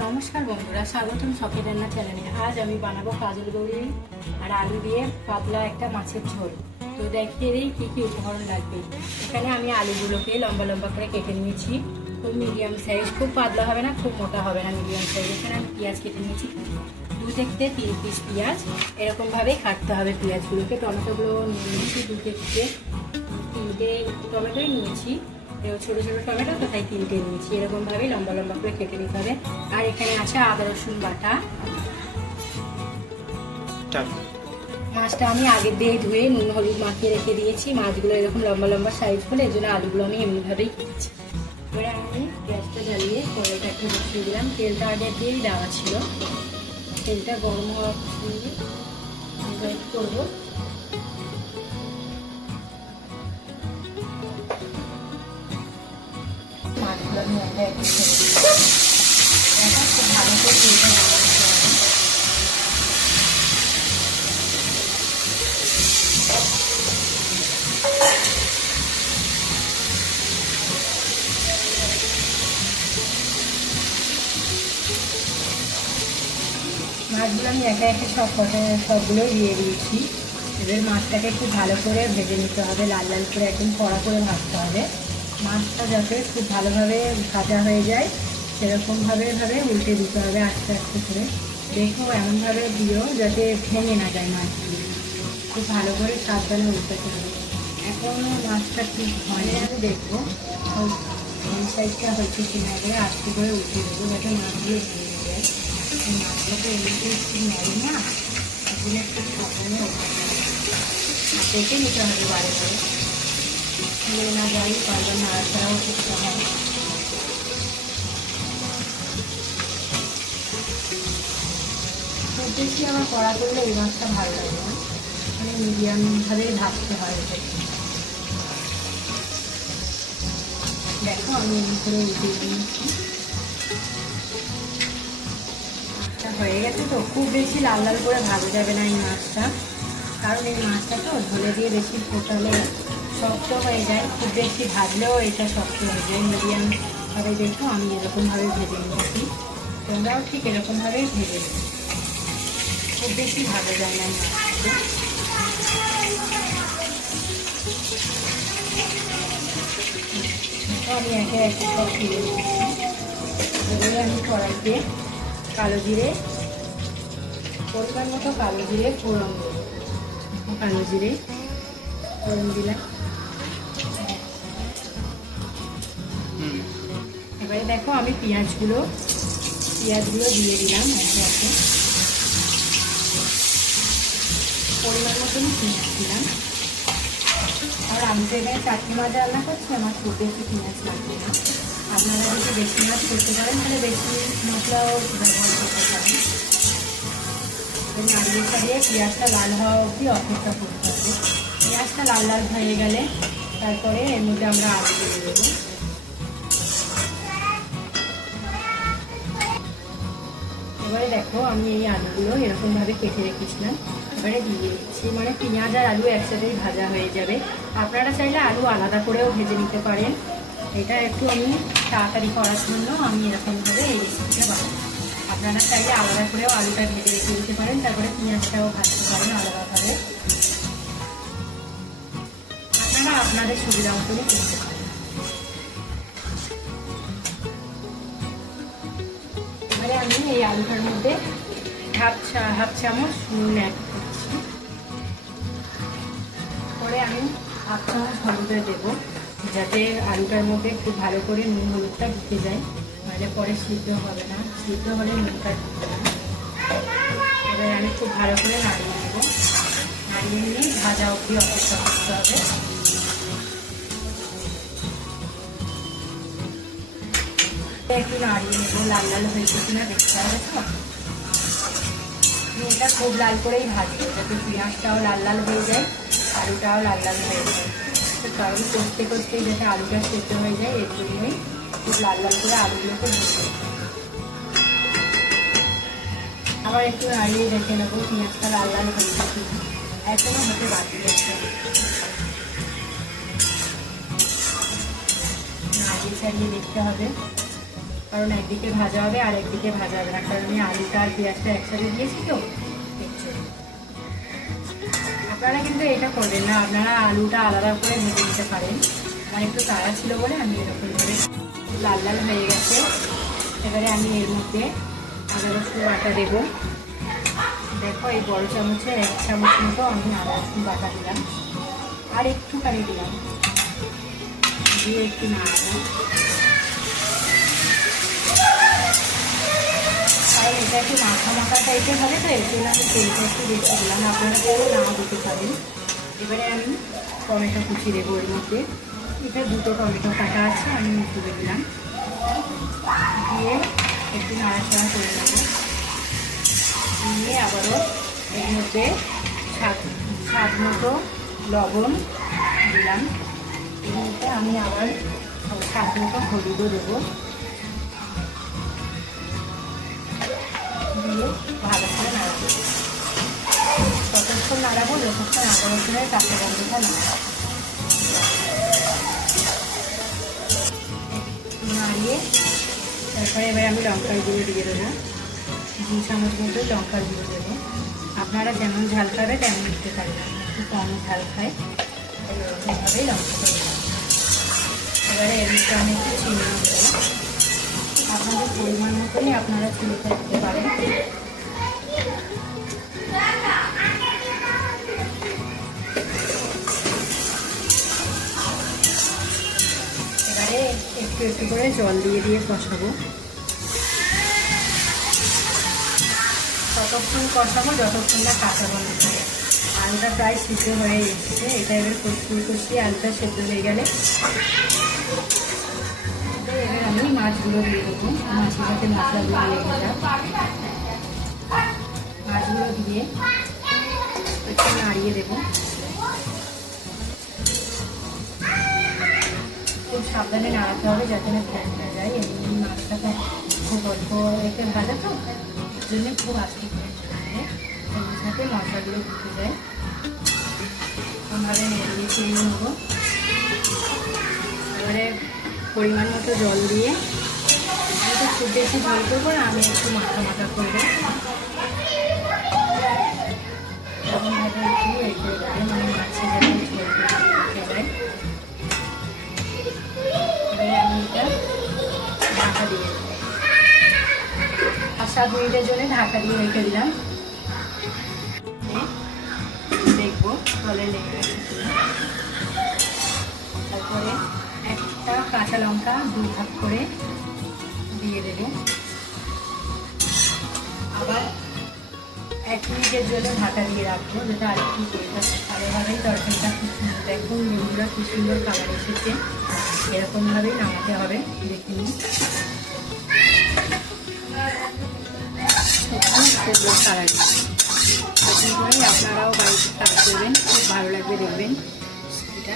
নমস্কার বন্ধুরা, স্বাগতম শখের রান্না চ্যানেলে। আজ আমি বানাবো কাজল গৌরি আর আলু দিয়ে পাতলা একটা মাছের ঝোল। তো দেখিয়ে দিই কী কী উপকরণ লাগবে। এখানে আমি আলুগুলোকে লম্বা লম্বা করে কেটে নিয়েছি, খুব মিডিয়াম সাইজ, খুব পাতলা হবে না, খুব মোটা হবে না, মিডিয়াম সাইজ। এখানে আমি পেঁয়াজ কেটে নিয়েছি, 2 থেকে 3 পিস পেঁয়াজ। এরকমভাবেই কাটতে হবে পেঁয়াজগুলোকে। টমেটোগুলো নিয়ে নিয়েছি 2 থেকে 3টে টমেটোই নিয়েছি, ছোটো ছোটো টমেটো, তো তাই 3টে নিয়েছি। এরকমভাবেই লম্বা লম্বা করে কেটে নিতে হবে। আর এখানে আছে আদা রসুন বাটা। মাছটা আমি আগের দিয়ে ধুয়ে নুন হলুদ মাখিয়ে রেখে দিয়েছি। মাছগুলো এরকম লম্বা লম্বা সাইজ করে, এই জন্য আলুগুলো আমি এমনিভাবেই কেটেছি। এবারে আমি গ্যাসটা জ্বালিয়ে কড়াইটাকে বসিয়ে দিলাম। তেলটা আগে দিয়েই দেওয়া ছিল। তেলটা গরম হওয়ার ওয়েট করবো। মাছগুলো আমি একটা একটু খুব ভালো করে তেলটা গরম করতে হবে। মাছগুলো আমি একে একে সবগুলোই দিয়ে দিয়েছি। এবার মাছটাকে খুব ভালো করে ভেজে নিতে হবে, লাল লাল করে একদম কড়া করে ভাজতে হবে। মাছটা যাতে খুব ভালোভাবে ভাজা হয়ে যায় সেরকমভাবে উল্টে দিতে হবে আস্তে আস্তে করে। দেখো এমনভাবে দিও যাতে ভেঙে না যায় মাছগুলো। খুব ভালো করে সাবধানে উল্টাতে হবে। এখন মাছটা ঠিক হয়, আমি দেখবো এই সাইডটা হচ্ছে কিনা করে আস্তে করে উল্টে দেবো যাতে মাছগুলো ভেঙে যায়। মাছগুলো তো এমনিতে একটু নেয় না, এগুলো একটু সাবধানে উল্টাতে হবে। দেখে নিতে হবে বারে বারে, ফেলে না যাই, বারবার নাড়াচাড়াও করতে হবে। খুব বেশি আমার কড়া করলে এই মাছটা ভালো লাগে না, মানে মিডিয়ামভাবে ভাজতে হয় এটাকে। দেখো আমি এমনি করে উল্টে দিয়েছি। মাছটা হয়ে গেছে। তো খুব বেশি লাল লাল করে ভাজা যাবে না এই মাছটা, কারণ এই মাছটা তো ঝোলে দিয়ে বেশি ফোটালে শক্ত হয়ে যায়। খুব বেশি ভাজলেও এটা শক্ত হয়ে যায়। মিডিয়ামভাবে দেখো আমি এরকমভাবে ভেজে নিয়েছি, তোমরাও ঠিক এরকমভাবেই ভেজে নেবে। খুব বেশি ভাজা যায় না এই মাছটাকে। আমি একে একে সব তুলে নিয়েছি। এবারে আমি কড়াইতে কালো জিরে, পরিমাণ মতো কালো জিরে ফোড়ন দেবো। কালো জিরে ফোড়ন দিলাম। এবারে দেখো আমি পেঁয়াজগুলো দিয়ে দিলাম একে একে। পরিমাণ মতন পেঁয়াজ দিলাম। আর আমি তো এখানে 4টে মাছ রান্না করছি, আমার খুব বেশি পেঁয়াজ লাগবে না। আপনারা যদি বেশি মাছ করতে পারেন তাহলে বেশি মশলাও ব্যবহার করতে পারেন। নাড়িয়ে ছাড়িয়ে পেঁয়াজটা লাল হওয়া অবধি অপেক্ষা করতে হবে। পেঁয়াজটা লাল লাল হয়ে গেলে তারপরে এর মধ্যে আমরা আলু দিয়ে দেবো। এবারে দেখো আমি এই আলুগুলো এরকমভাবে কেটে রেখেছিলাম, এবারে দিয়ে দিচ্ছি। মানে পেঁয়াজ আর আলু একসাথেই ভাজা হয়ে যাবে। আপনারা চাইলে আলু আলাদা করেও ভেজে নিতে পারেন। এটা একটু আমি তাড়াতাড়ি করার জন্য আমি এরকমভাবে এই রেসিপিটা বানাই। আপনারা চাইলে আলাদা করেও আলুটা ভেজে রেখে দিতে পারেন, তারপরে পেঁয়াজটাও ভাজতে পারেন আলাদাভাবে। আপনারা আপনাদের সুবিধা মতনই করতে পারেন। এবারে আমি এই আলুটার মধ্যে হাফ চামচ নুন অ্যাড করছি। পরে আমি হাফ চামচ হলুদে দেবো, যাতে আলুটার মধ্যে খুব ভালো করে নুন হলুদটা ঢুকে যায়, নাহলে পরে সিদ্ধ হবে না। সিদ্ধ হলে নুনটা ঢুকবে না। এবার আমি খুব ভালো করে নাড়িয়ে নেবো। নাড়িয়ে নিয়ে ভাজা অবধি অপেক্ষা করতে হবে। একটু নাড়িয়ে নেবো, লাল লাল হয়েছে কিনা দেখতে হবে। তো এটা খুব লাল করেই ভাজবো, যাতে পেঁয়াজটাও লাল লাল হয়ে যায়, আলুটাও লাল লাল হয়ে যায়। তো কারণ করতে করতেই যাতে আলুটা সেদ্ধ হয়ে যায়, এর জন্যই খুব লাল লাল করে আলুগুলোকে ভেজে। আবার একটু নাড়িয়ে দেখে নেবো পেঁয়াজটা লাল লাল হয়েছে কিনা, এখনো হতে বাকি আছে। নাড়িয়ে ছাড়িয়ে দেখতে হবে। কারণ একদিকে ভাজা হবে আর একদিকে ভাজা হবে না, কারণ আমি আলুটা আর পেঁয়াজটা একসাথে দিয়েছি তো এর জন্য। আপনারা কিন্তু এটা করবেন না, আপনারা আলুটা আলাদা করে ভেজে নিতে পারেন। আমার একটু তাড়া ছিল বলে আমি এরকম করে, লাল লাল হয়ে গেছে। এবারে আমি এর মধ্যে আদা রসুন বাটা দেবো। দেখো এই বড় চামচে 1 চামচ মতো আমি আদা রসুন বাটা দিলাম, আর একটুখানি দিলাম, দিয়ে একটু নাড়াবো। আর এটা একটু মাখা মাখা টাইপের হবে, তো এর জন্য আমি তেলটা একটু বেশি দিলাম, আপনারা কেউ না দিতে পারেন। এবারে আমি টমেটো কুচি দেবো এর মধ্যে। এটা 2টো টমেটো কাটা আছে, আমি তুলে দিলাম, দিয়ে একটু নাড়াচাড়া করে নেবো। নিয়ে আবারও এর মধ্যে স্বাদ মতো লবণ দিলাম। এর মধ্যে আমি আবার স্বাদ মতো হলুদও দেবো, দিয়ে ভালো করে নাড়াবো। ততক্ষণ নাড়াবো যতক্ষণ আদা রসুনের কাঁচা গন্ধটা নাড়িয়ে তারপরে এবার আমি লঙ্কার গুঁড়ো দিয়ে দেবো। 2 চামচ মতো লঙ্কার গুঁড়ো দেবো। আপনারা যেমন ঝাল খাবে তেমন দিতে পারেন, একটু কম ঝাল খায় ওরকমভাবেই লঙ্কাটা দেবো। এবারে এর মধ্যে আমি একটু চিনি দেবো, আপনাদের পরিমাণ মতনই আপনারা চিনিটা দিতে পারেন। এবারে একটু একটু করে জল দিয়ে দিয়ে কষাবো। ততক্ষণ কষাবো যতক্ষণ না কাঁচা গন্ধ থাকে। আলুটা প্রায় সিদ্ধ হয়ে এসেছে, এটা এবার কষিয়ে আলুটা সেদ্ধ হয়ে গেলে এবার আমি মাছগুলো দিয়ে দেবো। মাছের সাথে মশলাগুলো লেগে যায়, মাছগুলো দিয়ে একটু নাড়িয়ে দেবো। খুব সাবধানে নাড়াতে হবে যাতে না ফেটে না যায়। এমনি মাছটা খুব অল্প রেখে ভাজা তো, এর জন্য খুব আস্তে করে এর সাথে মশলাগুলো ঢুকে যায়। ওইভাবে নেড়ে চেয়ে নেবো। এবারে পরিমাণ মতো জল দিয়ে, আমি তো খুব বেশি ঝোল করবো না, আমি একটু মাখা মাখা করবো। এরকমভাবে একটু এই করে দেবে, মানে মাছে যাতে ঝোলটা উঠে যায়। এবারে আমি এটা ঢাকা দিয়ে দেবো। 5-7 মিনিটের জন্য ঢাকা দিয়ে রেখে দিলাম। দেখবো জলে লেগে গেছে। তারপরে একটা কাঁচা লঙ্কা 2 ভাগ করে দিয়ে দেব। আবার 1 মিনিটের জন্য ঢাকা দিয়ে রাখবো, যেটা আর একটু ভালোভাবেই তরকারিটা খুব সুন্দর। দেখুন বন্ধুরা খুব সুন্দর কালার এসেছে, এরকমভাবেই নামাতে হবে। দেখে নিন সুন্দর কালার। এরকম করেই আপনারাও বাড়িতে ট্রাই করবেন, খুব ভালো লাগবে দেখবেন এটা।